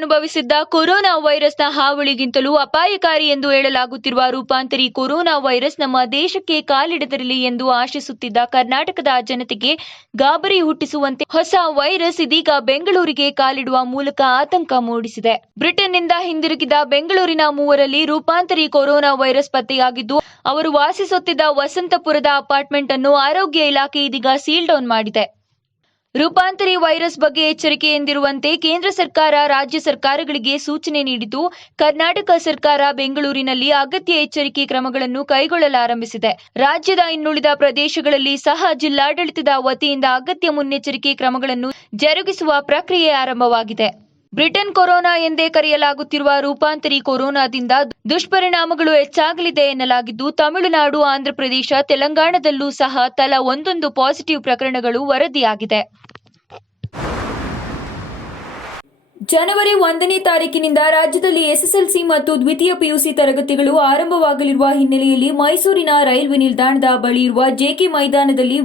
ಅನುಭವಿಸಿದ್ದ corona ವೈರಸ್ನ ಹಾವಳಿಗಿಂತಲೂ ಅಪಾಯಕಾರಿ ಎಂದು ಹೇಳಲಾಗುತ್ತಿರುವ ರೂಪಾಂತರಿ corona virus ನಮ್ಮ ದೇಶಕ್ಕೆ ಕಾಲಿಡದಿರಲಿ ಎಂದು ಆಶಿಸುತ್ತಿದ್ದ ಕರ್ನಾಟಕದ ಜನತೆಗೆ ಗಾಬರಿ ಹುಟ್ಟಿಸುವಂತೆ ಹೊಸ ವೈರಸ್ ಇದೀಗ ಬೆಂಗಳೂರಿಗೆ ಕಾಲಿಡುವ ಮೂಲಕ ಆತಂಕ ಮೂಡಿಸಿದೆ. ಬ್ರಿಟನ್ನಿಂದ ಹಿಂದಿರುಗಿದ ಬೆಂಗಳೂರಿನ ಮೂವರಲ್ಲಿ ರೂಪಾಂತರಿ ಕೊರೋನಾ ವೈರಸ್ ಪತ್ತೆಯಾಗಿದ್ದು, ಅವರು ವಾಸಿಸುತ್ತಿದ್ದ ವಸಂತಪುರದ ಅಪಾರ್ಟ್ಮೆಂಟ್ ಅನ್ನು ಆರೋಗ್ಯ ಇಲಾಖೆ ಇದೀಗ ಸೀಲ್ ಡೌನ್ ಮಾಡಿದೆ. ರೂಪಾಂತರಿ ವೈರಸ್ ಬಗ್ಗೆ ಎಚ್ಚರಿಕೆಯಿಂದಿರುವಂತೆ ಕೇಂದ್ರ ಸರ್ಕಾರ ರಾಜ್ಯ ಸರ್ಕಾರಗಳಿಗೆ ಸೂಚನೆ ನೀಡಿದ್ದು, ಕರ್ನಾಟಕ ಸರ್ಕಾರ ಬೆಂಗಳೂರಿನಲ್ಲಿ ಅಗತ್ಯ ಎಚ್ಚರಿಕೆ ಕ್ರಮಗಳನ್ನು ಕೈಗೊಳ್ಳಲಾರಂಭಿಸಿದೆ. ರಾಜ್ಯದ ಇನ್ನುಳಿದ ಪ್ರದೇಶಗಳಲ್ಲಿ ಸಹ ಜಿಲ್ಲಾಡಳಿತದ ವತಿಯಿಂದ ಅಗತ್ಯ ಮುನ್ನೆಚ್ಚರಿಕೆ ಕ್ರಮಗಳನ್ನು ಜರುಗಿಸುವ ಪ್ರಕ್ರಿಯೆ ಆರಂಭವಾಗಿದೆ. ಬ್ರಿಟನ್ ಕೊರೋನಾ ಎಂದೇ ಕರೆಯಲಾಗುತ್ತಿರುವ ರೂಪಾಂತರಿ ಕೊರೋನಾದಿಂದ ದುಷ್ಪರಿಣಾಮಗಳು ಹೆಚ್ಚಾಗಲಿದೆ ಎನ್ನಲಾಗಿದ್ದು, ತಮಿಳುನಾಡು, ಆಂಧ್ರಪ್ರದೇಶ, ತೆಲಂಗಾಣದಲ್ಲೂ ಸಹ ತಲಾ ಒಂದೊಂದು ಪಾಸಿಟಿವ್ ಪ್ರಕರಣಗಳು ವರದಿಯಾಗಿದೆ. ಜನವರಿ 1ನೇ ತಾರೀಕಿನಿಂದ ರಾಜ್ಯದಲ್ಲಿ ಎಸ್ಎಸ್ಎಲ್ಸಿ ಮತ್ತು ದ್ವಿತೀಯ ಪಿಯುಸಿ ತರಗತಿಗಳು ಆರಂಭವಾಗಲಿರುವ ಹಿನ್ನೆಲೆಯಲ್ಲಿ ಮೈಸೂರಿನ ರೈಲ್ವೆ ನಿಲ್ದಾಣದ ಬಳಿ ಇರುವ ಜೆಕೆ ಮೈದಾನದಲ್ಲಿ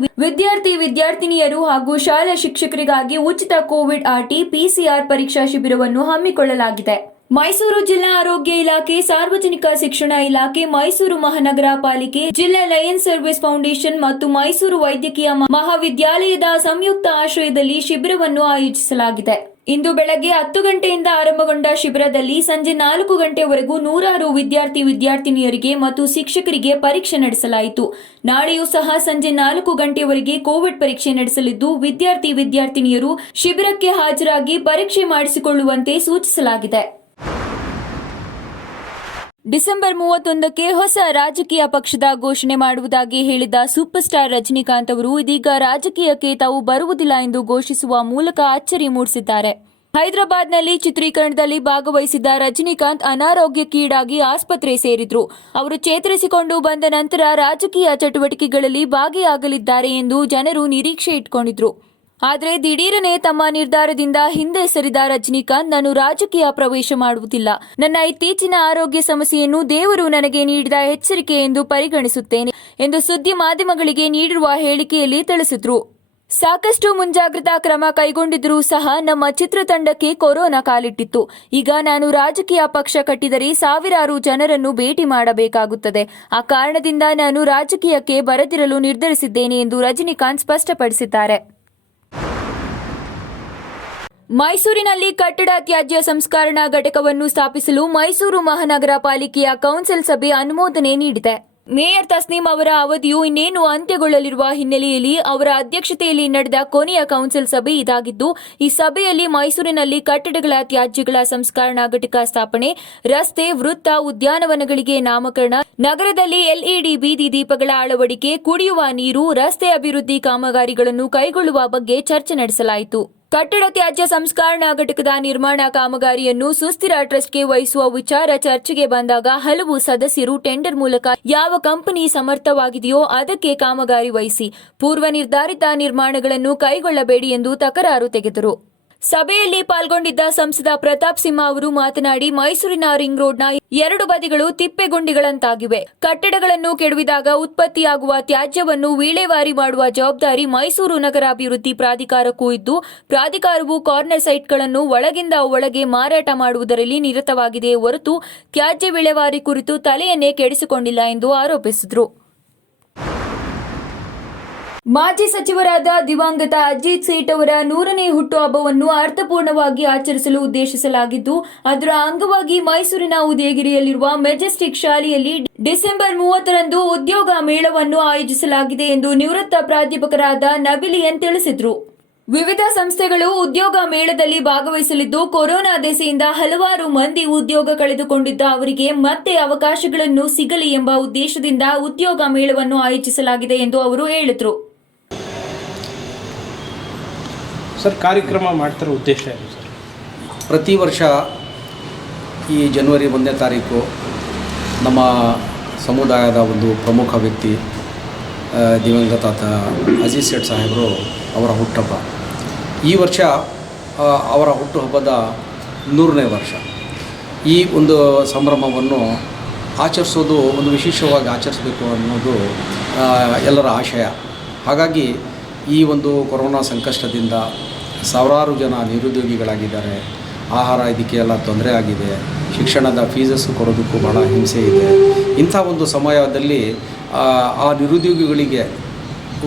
ವಿದ್ಯಾರ್ಥಿನಿಯರು ಹಾಗೂ ಶಾಲಾ ಶಿಕ್ಷಕರಿಗಾಗಿ ಉಚಿತ ಕೋವಿಡ್ ಆರ್ಟಿ-ಪಿಸಿಆರ್ ಪರೀಕ್ಷಾ ಶಿಬಿರವನ್ನು ಹಮ್ಮಿಕೊಳ್ಳಲಾಗಿದೆ. ಮೈಸೂರು ಜಿಲ್ಲಾ ಆರೋಗ್ಯ ಇಲಾಖೆ, ಸಾರ್ವಜನಿಕ ಶಿಕ್ಷಣ ಇಲಾಖೆ, ಮೈಸೂರು ಮಹಾನಗರ ಪಾಲಿಕೆ, ಜಿಲ್ಲಾ ಲಯನ್ಸ್ ಸರ್ವಿಸ್ ಫೌಂಡೇಶನ್ ಮತ್ತು ಮೈಸೂರು ವೈದ್ಯಕೀಯ ಮಹಾವಿದ್ಯಾಲಯದ ಸಂಯುಕ್ತ ಆಶ್ರಯದಲ್ಲಿ ಶಿಬಿರವನ್ನು ಆಯೋಜಿಸಲಾಗಿದೆ. ಇಂದು ಬೆಳಗ್ಗೆ 10 ಗಂಟೆಯಿಂದ ಆರಂಭಗೊಂಡ ಶಿಬಿರದಲ್ಲಿ ಸಂಜೆ 4 ಗಂಟೆವರೆಗೂ ನೂರಾರು ವಿದ್ಯಾರ್ಥಿನಿಯರಿಗೆ ಮತ್ತು ಶಿಕ್ಷಕರಿಗೆ ಪರೀಕ್ಷೆ ನಡೆಸಲಾಯಿತು. ನಾಳೆಯೂ ಸಹ ಸಂಜೆ 4 ಗಂಟೆವರೆಗೆ ಕೋವಿಡ್ ಪರೀಕ್ಷೆ ನಡೆಸಲಿದ್ದು, ವಿದ್ಯಾರ್ಥಿನಿಯರು ಶಿಬಿರಕ್ಕೆ ಹಾಜರಾಗಿ ಪರೀಕ್ಷೆ ಮಾಡಿಸಿಕೊಳ್ಳುವಂತೆ ಸೂಚಿಸಲಾಗಿದೆ. ಡಿಸೆಂಬರ್ 31ಕ್ಕೆ ಹೊಸ ರಾಜಕೀಯ ಪಕ್ಷದ ಘೋಷಣೆ ಮಾಡುವುದಾಗಿ ಹೇಳಿದ್ದ ಸೂಪರ್ ಸ್ಟಾರ್ ರಜನಿಕಾಂತ್ ಅವರು ಇದೀಗ ರಾಜಕೀಯಕ್ಕೆ ತಾವು ಬರುವುದಿಲ್ಲ ಎಂದು ಘೋಷಿಸುವ ಮೂಲಕ ಅಚ್ಚರಿ ಮೂಡಿಸಿದ್ದಾರೆ. ಹೈದರಾಬಾದ್ನಲ್ಲಿ ಚಿತ್ರೀಕರಣದಲ್ಲಿ ಭಾಗವಹಿಸಿದ್ದ ರಜನಿಕಾಂತ್ ಅನಾರೋಗ್ಯಕ್ಕೀಡಾಗಿ ಆಸ್ಪತ್ರೆ ಸೇರಿದ್ರು. ಅವರು ಚೇತರಿಸಿಕೊಂಡು ಬಂದ ನಂತರ ರಾಜಕೀಯ ಚಟುವಟಿಕೆಗಳಲ್ಲಿ ಭಾಗಿಯಾಗಲಿದ್ದಾರೆ ಎಂದು ಜನರು ನಿರೀಕ್ಷೆ ಇಟ್ಕೊಂಡಿದ್ರು. ಆದರೆ ದಿಢೀರನೆ ತಮ್ಮ ನಿರ್ಧಾರದಿಂದ ಹಿಂದೆ ಸರಿದ ರಜನಿಕಾಂತ್, ನಾನು ರಾಜಕೀಯ ಪ್ರವೇಶ ಮಾಡುವುದಿಲ್ಲ. ನನ್ನ ಇತ್ತೀಚಿನ ಆರೋಗ್ಯ ಸಮಸ್ಯೆಯನ್ನು ದೇವರು ನನಗೆ ನೀಡಿದ ಎಚ್ಚರಿಕೆ ಎಂದು ಪರಿಗಣಿಸುತ್ತೇನೆ ಎಂದು ಸುದ್ದಿ ಮಾಧ್ಯಮಗಳಿಗೆ ನೀಡಿರುವ ಹೇಳಿಕೆಯಲ್ಲಿ ತಿಳಿಸಿದ್ರು. ಸಾಕಷ್ಟು ಮುಂಜಾಗ್ರತಾ ಕ್ರಮ ಕೈಗೊಂಡಿದ್ದರೂ ಸಹ ನಮ್ಮ ಚಿತ್ರತಂಡಕ್ಕೆ ಕೊರೋನಾ ಕಾಲಿಟ್ಟಿತ್ತು. ಈಗ ನಾನು ರಾಜಕೀಯ ಪಕ್ಷ ಕಟ್ಟಿದರೆ ಸಾವಿರಾರು ಜನರನ್ನು ಭೇಟಿ ಮಾಡಬೇಕಾಗುತ್ತದೆ. ಆ ಕಾರಣದಿಂದ ನಾನು ರಾಜಕೀಯಕ್ಕೆ ಬರದಿರಲು ನಿರ್ಧರಿಸಿದ್ದೇನೆ ಎಂದು ರಜನಿಕಾಂತ್ ಸ್ಪಷ್ಟಪಡಿಸಿದ್ದಾರೆ. ಮೈಸೂರಿನಲ್ಲಿ ಕಟ್ಟಡ ತ್ಯಾಜ್ಯ ಸಂಸ್ಕರಣಾ ಘಟಕವನ್ನು ಸ್ಥಾಪಿಸಲು ಮೈಸೂರು ಮಹಾನಗರ ಪಾಲಿಕೆಯ ಕೌನ್ಸಿಲ್ ಸಭೆ ಅನುಮೋದನೆ ನೀಡಿದೆ. ಮೇಯರ್ ತಸ್ನೀಂ ಅವರ ಅವಧಿಯು ಇನ್ನೇನು ಅಂತ್ಯಗೊಳ್ಳಲಿರುವ ಹಿನ್ನೆಲೆಯಲ್ಲಿ ಅವರ ಅಧ್ಯಕ್ಷತೆಯಲ್ಲಿ ನಡೆದ ಕೊನೆಯ ಕೌನ್ಸಿಲ್ ಸಭೆ ಇದಾಗಿದ್ದು, ಈ ಸಭೆಯಲ್ಲಿ ಮೈಸೂರಿನಲ್ಲಿ ಕಟ್ಟಡಗಳ ತ್ಯಾಜ್ಯಗಳ ಸಂಸ್ಕರಣಾ ಘಟಕ ಸ್ಥಾಪನೆ, ರಸ್ತೆ, ವೃತ್ತ, ಉದ್ಯಾನವನಗಳಿಗೆ ನಾಮಕರಣ, ನಗರದಲ್ಲಿ ಎಲ್ಇಡಿ ಬೀದಿ ದೀಪಗಳ ಅಳವಡಿಕೆ, ಕುಡಿಯುವ ನೀರು, ರಸ್ತೆ ಅಭಿವೃದ್ಧಿ ಕಾಮಗಾರಿಗಳನ್ನು ಕೈಗೊಳ್ಳುವ ಬಗ್ಗೆ ಚರ್ಚೆ ನಡೆಸಲಾಯಿತು. ಕಟ್ಟಡ ತ್ಯಾಜ್ಯ ಸಂಸ್ಕರಣಾ ಘಟಕದ ನಿರ್ಮಾಣ ಕಾಮಗಾರಿಯನ್ನು ಸುಸ್ಥಿರ ಟ್ರಸ್ಟ್ಗೆ ವಹಿಸುವ ವಿಚಾರ ಚರ್ಚೆಗೆ ಬಂದಾಗ ಹಲವು ಸದಸ್ಯರು ಟೆಂಡರ್ ಮೂಲಕ ಯಾವ ಕಂಪನಿ ಸಮರ್ಥವಾಗಿದೆಯೋ ಅದಕ್ಕೆ ಕಾಮಗಾರಿ ವಹಿಸಿ, ಪೂರ್ವ ನಿರ್ಧಾರಿತ ನಿರ್ಮಾಣಗಳನ್ನು ಕೈಗೊಳ್ಳಬೇಡಿ ಎಂದು ತಕರಾರು ತೆಗೆದರು. ಸಭೆಯಲ್ಲಿ ಪಾಲ್ಗೊಂಡಿದ್ದ ಸಂಸದ ಪ್ರತಾಪ್ ಸಿಂಹ ಅವರು ಮಾತನಾಡಿ, ಮೈಸೂರಿನ ರಿಂಗ್ ರೋಡ್ನ 2 ಬದಿಗಳು ತಿಪ್ಪೆಗುಂಡಿಗಳಂತಾಗಿವೆ. ಕಟ್ಟಡಗಳನ್ನು ಕೆಡವಿದಾಗ ಉತ್ಪತ್ತಿಯಾಗುವ ತ್ಯಾಜ್ಯವನ್ನು ವಿಲೇವಾರಿ ಮಾಡುವ ಜವಾಬ್ದಾರಿ ಮೈಸೂರು ನಗರಾಭಿವೃದ್ಧಿ ಪ್ರಾಧಿಕಾರಕ್ಕೂ ಇದ್ದು, ಪ್ರಾಧಿಕಾರವು ಕಾರ್ನರ್ ಸೈಟ್ಗಳನ್ನು ಒಳಗಿಂದ ಒಳಗೆ ಮಾರಾಟ ಮಾಡುವುದರಲ್ಲಿ ನಿರತವಾಗಿದೆಯೇ ಹೊರತು ತ್ಯಾಜ್ಯ ವಿಲೇವಾರಿ ಕುರಿತು ತಲೆಯನ್ನೇ ಕೆಡಿಸಿಕೊಂಡಿಲ್ಲ ಎಂದು ಆರೋಪಿಸಿದರು. ಮಾಜಿ ಸಚಿವರಾದ ದಿವಂಗತ ಅಜಿತ್ ಸೇಠ್ ಅವರ 100ನೇ ಹುಟ್ಟುಹಬ್ಬವನ್ನು ಅರ್ಥಪೂರ್ಣವಾಗಿ ಆಚರಿಸಲು ಉದ್ದೇಶಿಸಲಾಗಿದ್ದು, ಅದರ ಅಂಗವಾಗಿ ಮೈಸೂರಿನ ಉದಯಗಿರಿಯಲ್ಲಿರುವ ಮೆಜೆಸ್ಟಿಕ್ ಶಾಲೆಯಲ್ಲಿ ಡಿಸೆಂಬರ್ 30ರಂದು ಉದ್ಯೋಗ ಮೇಳವನ್ನು ಆಯೋಜಿಸಲಾಗಿದೆ ಎಂದು ನಿವೃತ್ತ ಪ್ರಾಧ್ಯಾಪಕರಾದ ನಬಿಲಿಯನ್ ತಿಳಿಸಿದರು. ವಿವಿಧ ಸಂಸ್ಥೆಗಳು ಉದ್ಯೋಗ ಮೇಳದಲ್ಲಿ ಭಾಗವಹಿಸಲಿದ್ದು, ಕೊರೋನಾ ದೆಸೆಯಿಂದ ಹಲವಾರು ಮಂದಿ ಉದ್ಯೋಗ ಕಳೆದುಕೊಂಡಿದ್ದ ಅವರಿಗೆ ಮತ್ತೆ ಅವಕಾಶಗಳನ್ನು ಸಿಗಲಿ ಎಂಬ ಉದ್ದೇಶದಿಂದ ಉದ್ಯೋಗ ಮೇಳವನ್ನು ಆಯೋಜಿಸಲಾಗಿದೆ ಎಂದು ಅವರು ಹೇಳಿದರು. ಸರ್, ಕಾರ್ಯಕ್ರಮ ಮಾಡ್ತಿರೋ ಉದ್ದೇಶ ಏನು ಸರ್? ಪ್ರತಿ ವರ್ಷ ಈ ಜನವರಿ 1ನೇ ತಾರೀಕು ನಮ್ಮ ಸಮುದಾಯದ ಒಂದು ಪ್ರಮುಖ ವ್ಯಕ್ತಿ ದಿವಂಗತ ಅಜಿತ್ ಸೇಠ್ ಸಾಹೇಬರು ಅವರ ಹುಟ್ಟುಹಬ್ಬ. ಈ ವರ್ಷ ಅವರ ಹುಟ್ಟುಹಬ್ಬದ 100ನೇ ವರ್ಷ. ಈ ಒಂದು ಸಂಭ್ರಮವನ್ನು ಆಚರಿಸೋದು, ಒಂದು ವಿಶೇಷವಾಗಿ ಆಚರಿಸಬೇಕು ಅನ್ನೋದು ಎಲ್ಲರ ಆಶಯ. ಹಾಗಾಗಿ ಈ ಒಂದು ಕೊರೋನಾ ಸಂಕಷ್ಟದಿಂದ ಸಾವಿರಾರು ಜನ ನಿರುದ್ಯೋಗಿಗಳಾಗಿದ್ದಾರೆ. ಆಹಾರ ಇದಕ್ಕೆ ಎಲ್ಲ ತೊಂದರೆ ಆಗಿದೆ, ಶಿಕ್ಷಣದ ಫೀಸಸ್ ಕೊಡೋದಕ್ಕೂ ಭಾಳ ಹಿಂಸೆ ಇದೆ. ಇಂಥ ಒಂದು ಸಮಯದಲ್ಲಿ ಆ ನಿರುದ್ಯೋಗಿಗಳಿಗೆ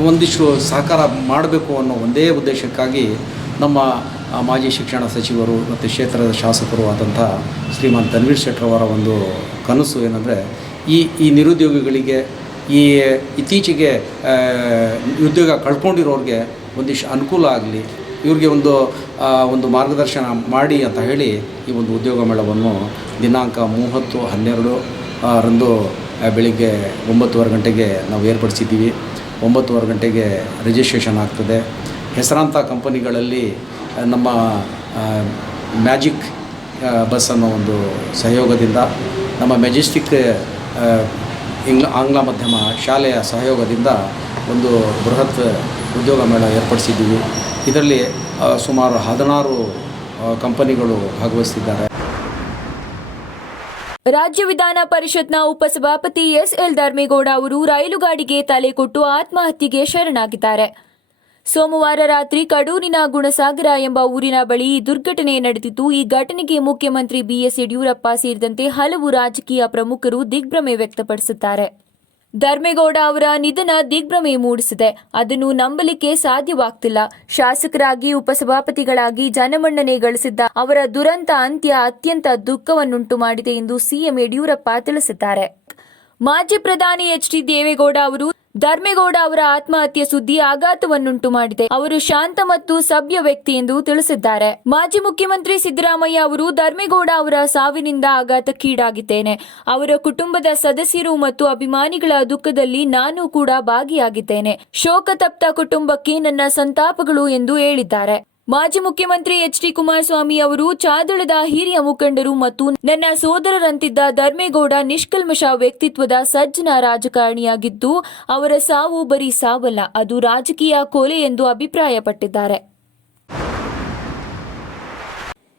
ಒಂದಿಷ್ಟು ಸಹಕಾರ ಮಾಡಬೇಕು ಅನ್ನೋ ಒಂದೇ ಉದ್ದೇಶಕ್ಕಾಗಿ ನಮ್ಮ ಮಾಜಿ ಶಿಕ್ಷಣ ಸಚಿವರು ಮತ್ತು ಕ್ಷೇತ್ರದ ಶಾಸಕರು ಆದಂಥ ಶ್ರೀಮಾನ್ ತನ್ವೀರ್ ಶೆಟ್ಟರವರ ಒಂದು ಕನಸು ಏನಂದರೆ ಈ ನಿರುದ್ಯೋಗಿಗಳಿಗೆ ಈ ಇತ್ತೀಚೆಗೆ ಉದ್ಯೋಗ ಕಳ್ಕೊಂಡಿರೋರಿಗೆ ಒಂದಿಷ್ಟು ಅನುಕೂಲ ಆಗಲಿ, ಇವ್ರಿಗೆ ಒಂದು ಮಾರ್ಗದರ್ಶನ ಮಾಡಿ ಅಂತ ಹೇಳಿ ಈ ಒಂದು ಉದ್ಯೋಗ ಮೇಳವನ್ನು ದಿನಾಂಕ 30/12 ಬೆಳಿಗ್ಗೆ 9:15 ಗಂಟೆಗೆ ನಾವು ಏರ್ಪಡಿಸಿದ್ದೀವಿ. 9:15 ಗಂಟೆಗೆ ರಿಜಿಸ್ಟ್ರೇಷನ್ ಆಗ್ತದೆ. ಹೆಸರಾಂತ ಕಂಪನಿಗಳಲ್ಲಿ ನಮ್ಮ ಮ್ಯಾಜಿಕ್ ಬಸ್ ಅನ್ನೋ ಒಂದು ಸಹಯೋಗದಿಂದ, ನಮ್ಮ ಮೆಜೆಸ್ಟಿಕ್ ಆಂಗ್ಲ ಮಾಧ್ಯಮ ಶಾಲೆಯ ಸಹಯೋಗದಿಂದ ಒಂದು ಬೃಹತ್ ಉದ್ಯೋಗ ಮೇಳ ಏರ್ಪಡಿಸಿದ್ದೀವಿ. ಇದರಲ್ಲಿ ಸುಮಾರು 16 ಕಂಪನಿಗಳು ಭಾಗವಹಿಸಿದ್ದಾರೆ. ರಾಜ್ಯ ವಿಧಾನ ಪರಿಷತ್ನ ಉಪಸಭಾಪತಿ ಎಸ್ಎಲ್ ಧರ್ಮೇಗೌಡ ಅವರು ರೈಲು ಗಾಡಿಗೆ ತಲೆ ಕೊಟ್ಟು ಆತ್ಮಹತ್ಯೆಗೆ ಶರಣಾಗಿದ್ದಾರೆ. ಸೋಮವಾರ ರಾತ್ರಿ ಕಡೂರಿನ ಗುಣಸಾಗರ ಎಂಬ ಊರಿನ ಬಳಿ ಈ ದುರ್ಘಟನೆ ನಡೆದಿದ್ದು, ಈ ಘಟನೆಗೆ ಮುಖ್ಯಮಂತ್ರಿ ಬಿಎಸ್ ಯಡಿಯೂರಪ್ಪ ಸೇರಿದಂತೆ ಹಲವು ರಾಜಕೀಯ ಪ್ರಮುಖರು ದಿಗ್ಭ್ರಮೆ ವ್ಯಕ್ತಪಡಿಸುತ್ತಾರೆ. ಧರ್ಮೇಗೌಡ ಅವರ ನಿಧನ ದಿಗ್ಭ್ರಮೆ ಮೂಡಿಸಿದೆ. ಅದನ್ನು ನಂಬಲಿಕ್ಕೆ ಸಾಧ್ಯವಾಗ್ತಿಲ್ಲ. ಶಾಸಕರಾಗಿ, ಉಪಸಭಾಪತಿಗಳಾಗಿ ಜನಮನ್ನಣೆ ಗಳಿಸಿದ್ದ ಅವರ ದುರಂತ ಅಂತ್ಯ ಅತ್ಯಂತ ದುಃಖವನ್ನುಂಟು ಮಾಡಿದೆ ಎಂದು ಸಿಎಂ ಯಡಿಯೂರಪ್ಪ ತಿಳಿಸಿದ್ದಾರೆ. ಮಾಜಿ ಪ್ರಧಾನಿ ಎಚ್ಡಿ ದೇವೇಗೌಡ ಅವರು ಧರ್ಮೇಗೌಡ ಅವರ ಆತ್ಮಹತ್ಯೆ ಸುದ್ದಿ ಆಘಾತವನ್ನುಂಟು ಮಾಡಿದೆ. ಅವರು ಶಾಂತ ಮತ್ತು ಸಭ್ಯ ವ್ಯಕ್ತಿ ಎಂದು ತಿಳಿಸಿದ್ದಾರೆ. ಮಾಜಿ ಮುಖ್ಯಮಂತ್ರಿ ಸಿದ್ದರಾಮಯ್ಯ ಅವರು ಧರ್ಮೇಗೌಡ ಅವರ ಸಾವಿನಿಂದ ಆಘಾತಕ್ಕೀಡಾಗಿದ್ದೇನೆ. ಅವರ ಕುಟುಂಬದ ಸದಸ್ಯರು ಮತ್ತು ಅಭಿಮಾನಿಗಳ ದುಃಖದಲ್ಲಿ ನಾನು ಕೂಡ ಭಾಗಿಯಾಗಿದ್ದೇನೆ. ಶೋಕತಪ್ತ ಕುಟುಂಬಕ್ಕೆ ನನ್ನ ಸಂತಾಪಗಳು ಎಂದು ಹೇಳಿದ್ದಾರೆ. ಮಾಜಿ ಮುಖ್ಯಮಂತ್ರಿ ಎಚ್ಡಿ ಕುಮಾರಸ್ವಾಮಿ ಅವರು ಚಾದಳದ ಹಿರಿಯ ಮುಖಂಡರು ಮತ್ತು ನನ್ನ ಸೋದರರಂತಿದ್ದ ಧರ್ಮೇಗೌಡ ನಿಷ್ಕಲ್ಮಶ ವ್ಯಕ್ತಿತ್ವದ ಸಜ್ಜನ ರಾಜಕಾರಣಿಯಾಗಿದ್ದು, ಅವರ ಸಾವು ಬರೀ ಸಾವಲ್ಲ, ಅದು ರಾಜಕೀಯ ಕೊಲೆ ಎಂದು ಅಭಿಪ್ರಾಯಪಟ್ಟಿದ್ದಾರೆ.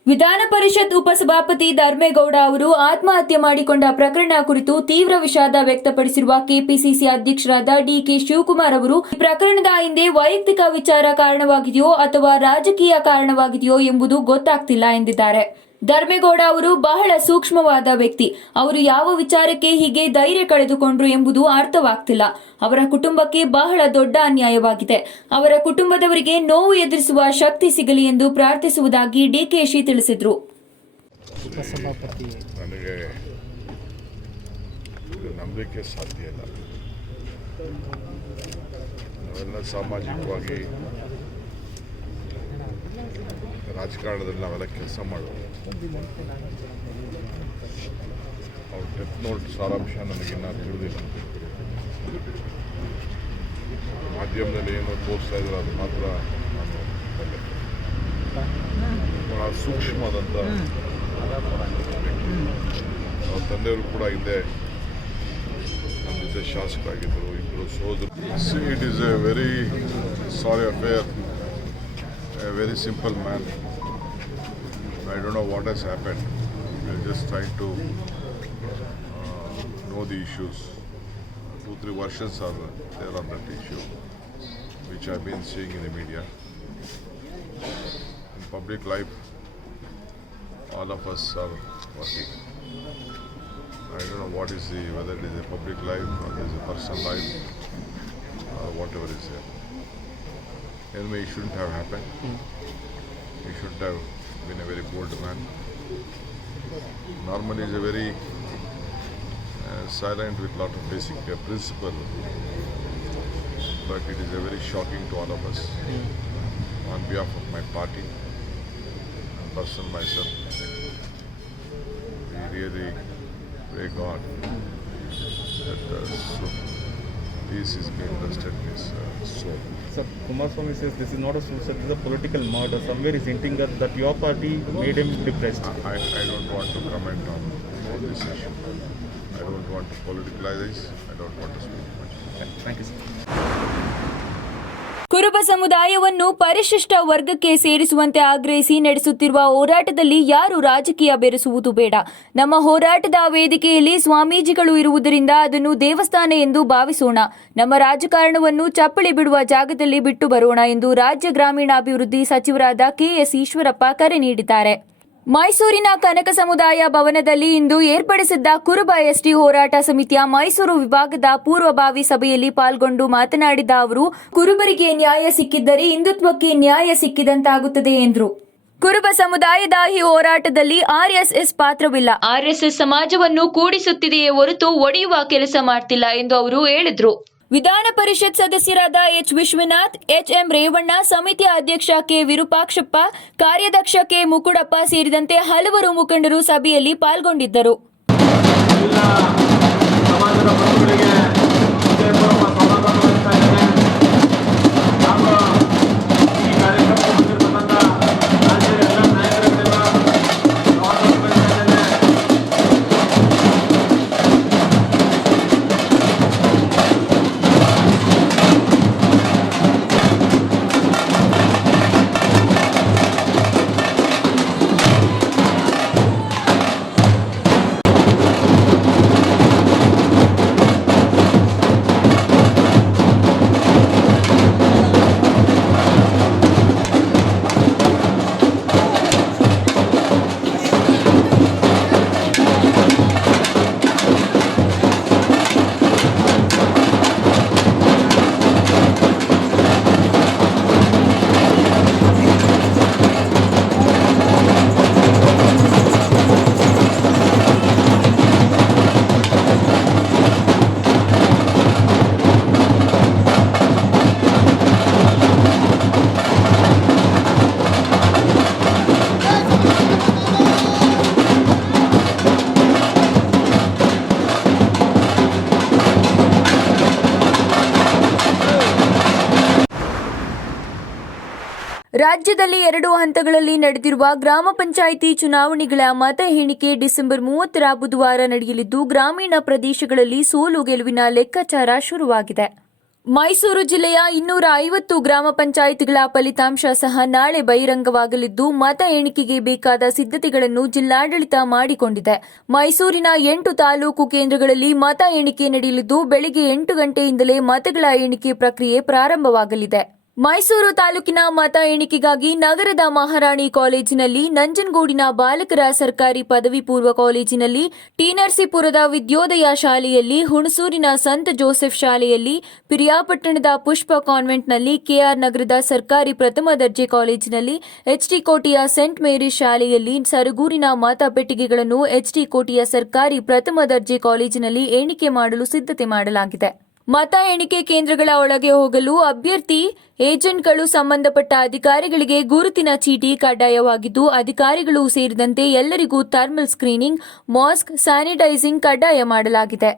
ವಿಧಾನ ಪರಿಷತ್ ಉಪಸಭಾಪತಿ ಧರ್ಮೇಗೌಡ ಅವರು ಆತ್ಮಹತ್ಯೆ ಮಾಡಿಕೊಂಡ ಪ್ರಕರಣ ಕುರಿತು ತೀವ್ರ ವಿಷಾದ ವ್ಯಕ್ತಪಡಿಸಿರುವ ಕೆಪಿಸಿಸಿ ಅಧ್ಯಕ್ಷರಾದ ಡಿಕೆ ಶಿವಕುಮಾರ್ ಅವರು ಈ ಪ್ರಕರಣದ ಹಿಂದೆ ವೈಯಕ್ತಿಕ ವಿಚಾರ ಕಾರಣವಾಗಿದೆಯೋ ಅಥವಾ ರಾಜಕೀಯ ಕಾರಣವಾಗಿದೆಯೋ ಎಂಬುದು ಗೊತ್ತಾಗ್ತಿಲ್ಲ ಎಂದಿದ್ದಾರೆ. ಧರ್ಮೇಗೌಡ ಅವರು ಬಹಳ ಸೂಕ್ಷ್ಮವಾದ ವ್ಯಕ್ತಿ. ಅವರು ಯಾವ ವಿಚಾರಕ್ಕೆ ಹೀಗೆ ಧೈರ್ಯ ಕಳೆದುಕೊಂಡ್ರು ಎಂಬುದು ಅರ್ಥವಾಗ್ತಿಲ್ಲ. ಅವರ ಕುಟುಂಬಕ್ಕೆ ಬಹಳ ದೊಡ್ಡ ಅನ್ಯಾಯವಾಗಿದೆ. ಅವರ ಕುಟುಂಬದವರಿಗೆ ನೋವು ಎದುರಿಸುವ ಶಕ್ತಿ ಸಿಗಲಿ ಎಂದು ಪ್ರಾರ್ಥಿಸುವುದಾಗಿ ಡಿಕೆಶಿ ತಿಳಿಸಿದರು. ನನಗೆ ನಂಬಲಿಕ್ಕೆ ಸಾಧ್ಯ ಇಲ್ಲ. ನಾವೆಲ್ಲ ಸಾಮಾಜಿಕವಾಗಿ ರಾಜಕಾರಣದಲ್ಲಿ ನಾವೆಲ್ಲ ಕೆಲಸ ಮಾಡೋದು. ಅವ್ರ ಡೆತ್ ನೋಟ್ ಸಾರಾಂಶ ನನಗಿನ್ನ ತಿಳಿದಿಲ್ಲ. ಮಾಧ್ಯಮದಲ್ಲಿ ಏನೋ ತೋರಿಸ್ತಾ ಇದ್ರು, ಅದು ಮಾತ್ರ ನಾನು ಬಲ್ಲೆ. ಭಾಳ ಸೂಕ್ಷ್ಮವಾದಂಥ ವ್ಯಕ್ತಿ. ಅವ್ರ ತಂದೆಯವರು ಕೂಡ ಹಿಂದೆ ನಮ್ಮ ಜೊತೆ ಶಾಸಕರಾಗಿದ್ದರು. ಇಬ್ಬರು ಸೋದರು. It is a very sorry affair. A very simple man. I don't know what has happened. We're just trying to know the issues. 2-3 versions are there on that issue, which I've been seeing in the media. In public life, all of us are working. I don't know what is whether it is a public life or it is a personal life or whatever is there. Anyway, it shouldn't have happened. He shouldn't have been a very bold man. Normally, he's a very silent with lot of basic principle. But it is a very shocking to all of us. On behalf of my party and person myself, we really pray God that peace is being rested in his soul. Sir, Kumaraswamy says this is not a suicide, this is a political murder. Somewhere is hinting that your party made him depressed. I don't want to comment on this issue. I don't want to politicalize this. I don't want to speak much. Thank you, sir. ಕುರುಬ ಸಮುದಾಯವನ್ನು ಪರಿಶಿಷ್ಟ ವರ್ಗಕ್ಕೆ ಸೇರಿಸುವಂತೆ ಆಗ್ರಹಿಸಿ ನಡೆಸುತ್ತಿರುವ ಹೋರಾಟದಲ್ಲಿ ಯಾರು ರಾಜಕೀಯ ಬೆರೆಸುವುದು ಬೇಡ. ನಮ್ಮ ಹೋರಾಟದ ವೇದಿಕೆಯಲ್ಲಿ ಸ್ವಾಮೀಜಿಗಳು ಇರುವುದರಿಂದ ಅದನ್ನು ದೇವಸ್ಥಾನ ಎಂದು ಭಾವಿಸೋಣ. ನಮ್ಮ ರಾಜಕಾರಣವನ್ನು ಚಪ್ಪಳಿ ಬಿಡುವ ಜಾಗದಲ್ಲಿ ಬಿಟ್ಟು ಬರೋಣ ಎಂದು ರಾಜ್ಯ ಗ್ರಾಮೀಣಾಭಿವೃದ್ಧಿ ಸಚಿವರಾದ ಕೆಎಸ್ ಈಶ್ವರಪ್ಪ ಕರೆ ನೀಡಿದ್ದಾರೆ. ಮೈಸೂರಿನ ಕನಕ ಸಮುದಾಯ ಭವನದಲ್ಲಿ ಇಂದು ಏರ್ಪಡಿಸಿದ್ದ ಕುರುಬ ಎಸ್ಟಿ ಹೋರಾಟ ಸಮಿತಿಯ ಮೈಸೂರು ವಿಭಾಗದ ಪೂರ್ವಭಾವಿ ಸಭೆಯಲ್ಲಿ ಪಾಲ್ಗೊಂಡು ಮಾತನಾಡಿದ ಅವರು, ಕುರುಬರಿಗೆ ನ್ಯಾಯ ಸಿಕ್ಕಿದ್ದರೆ ಹಿಂದುತ್ವಕ್ಕೆ ನ್ಯಾಯ ಸಿಕ್ಕಿದಂತಾಗುತ್ತದೆ ಎಂದರು. ಕುರುಬ ಸಮುದಾಯದ ಈ ಹೋರಾಟದಲ್ಲಿ ಆರ್ಎಸ್ಎಸ್ ಪಾತ್ರವಿಲ್ಲ. ಆರ್ಎಸ್ಎಸ್ ಸಮಾಜವನ್ನು ಕೂಡಿಸುತ್ತಿದೆಯೇ ಹೊರತು ಒಡೆಯುವ ಕೆಲಸ ಮಾಡ್ತಿಲ್ಲ ಎಂದು ಅವರು ಹೇಳಿದರು. ವಿಧಾನ ಪರಿಷತ್ ಸದಸ್ಯರಾದ ಎಚ್ ವಿಶ್ವನಾಥ್, ಎಚ್ಎಂ ರೇವಣ್ಣ, ಸಮಿತಿಯ ಅಧ್ಯಕ್ಷ ಕೆ ವಿರೂಪಾಕ್ಷಪ್ಪ, ಕಾರ್ಯಾಧ್ಯಕ್ಷ ಕೆ ಮುಕುಡಪ್ಪ ಸೇರಿದಂತೆ ಹಲವರು ಮುಖಂಡರು ಸಭೆಯಲ್ಲಿ ಪಾಲ್ಗೊಂಡಿದ್ದರು. ರಾಜ್ಯದಲ್ಲಿ 2 ಹಂತಗಳಲ್ಲಿ ನಡೆದಿರುವ ಗ್ರಾಮ ಪಂಚಾಯಿತಿ ಚುನಾವಣೆಗಳ ಮತ ಎಣಿಕೆ ಡಿಸೆಂಬರ್ 30ರ ಬುಧವಾರ ನಡೆಯಲಿದ್ದು, ಗ್ರಾಮೀಣ ಪ್ರದೇಶಗಳಲ್ಲಿ ಸೋಲು ಗೆಲುವಿನ ಲೆಕ್ಕಾಚಾರ ಶುರುವಾಗಿದೆ. ಮೈಸೂರು ಜಿಲ್ಲೆಯ 250 ಗ್ರಾಮ ಪಂಚಾಯಿತಿಗಳ ಫಲಿತಾಂಶ ಸಹ ನಾಳೆ ಬಹಿರಂಗವಾಗಲಿದ್ದು, ಮತ ಎಣಿಕೆಗೆ ಬೇಕಾದ ಸಿದ್ಧತೆಗಳನ್ನು ಜಿಲ್ಲಾಡಳಿತ ಮಾಡಿಕೊಂಡಿದೆ. ಮೈಸೂರಿನ 8 ತಾಲೂಕು ಕೇಂದ್ರಗಳಲ್ಲಿ ಮತ ಎಣಿಕೆ ನಡೆಯಲಿದ್ದು, ಬೆಳಗ್ಗೆ 8 ಗಂಟೆಯಿಂದಲೇ ಮತಗಳ ಎಣಿಕೆ ಪ್ರಕ್ರಿಯೆ ಪ್ರಾರಂಭವಾಗಲಿದೆ. ಮೈಸೂರು ತಾಲೂಕಿನ ಮತ ಎಣಿಕೆಗಾಗಿ ನಗರದ ಮಹಾರಾಣಿ ಕಾಲೇಜಿನಲ್ಲಿ, ನಂಜನಗೂಡಿನ ಬಾಲಕರ ಸರ್ಕಾರಿ ಪದವಿ ಪೂರ್ವ ಕಾಲೇಜಿನಲ್ಲಿ, ಟಿ ನರಸೀಪುರದ ವಿದ್ಯೋದಯ ಶಾಲೆಯಲ್ಲಿ, ಹುಣಸೂರಿನ ಸಂತ ಜೋಸೆಫ್ ಶಾಲೆಯಲ್ಲಿ, ಪಿರಿಯಾಪಟ್ಟಣದ ಪುಷ್ಪ ಕಾನ್ವೆಂಟ್ನಲ್ಲಿ, ಕೆಆರ್ ನಗರದ ಸರ್ಕಾರಿ ಪ್ರಥಮ ದರ್ಜೆ ಕಾಲೇಜಿನಲ್ಲಿ, ಎಚ್ಡಿ ಕೋಟೆಯ ಸೇಂಟ್ ಮೇರಿಸ್ ಶಾಲೆಯಲ್ಲಿ, ಸರಗೂರಿನ ಮತ ಪೆಟ್ಟಿಗೆಗಳನ್ನು ಎಚ್ಡಿ ಕೋಟೆಯ ಸರ್ಕಾರಿ ಪ್ರಥಮ ದರ್ಜೆ ಕಾಲೇಜಿನಲ್ಲಿ ಎಣಿಕೆ ಮಾಡಲು ಸಿದ್ಧತೆ ಮಾಡಲಾಗಿದೆ. ಮತ ಎಣಿಕೆ ಕೇಂದ್ರಗಳ ಒಳಗೆ ಹೋಗಲು ಅಭ್ಯರ್ಥಿ ಏಜೆಂಟ್ಗಳು ಸಂಬಂಧಪಟ್ಟ ಅಧಿಕಾರಿಗಳಿಗೆ ಗುರುತಿನ ಚೀಟಿ ಕಡ್ಡಾಯವಾಗಿದ್ದು, ಅಧಿಕಾರಿಗಳು ಸೇರಿದಂತೆ ಎಲ್ಲರಿಗೂ ಥರ್ಮಲ್ ಸ್ಕ್ರೀನಿಂಗ್, ಮಾಸ್ಕ್, ಸ್ಯಾನಿಟೈಸಿಂಗ್ ಕಡ್ಡಾಯ ಮಾಡಲಾಗಿದೆ.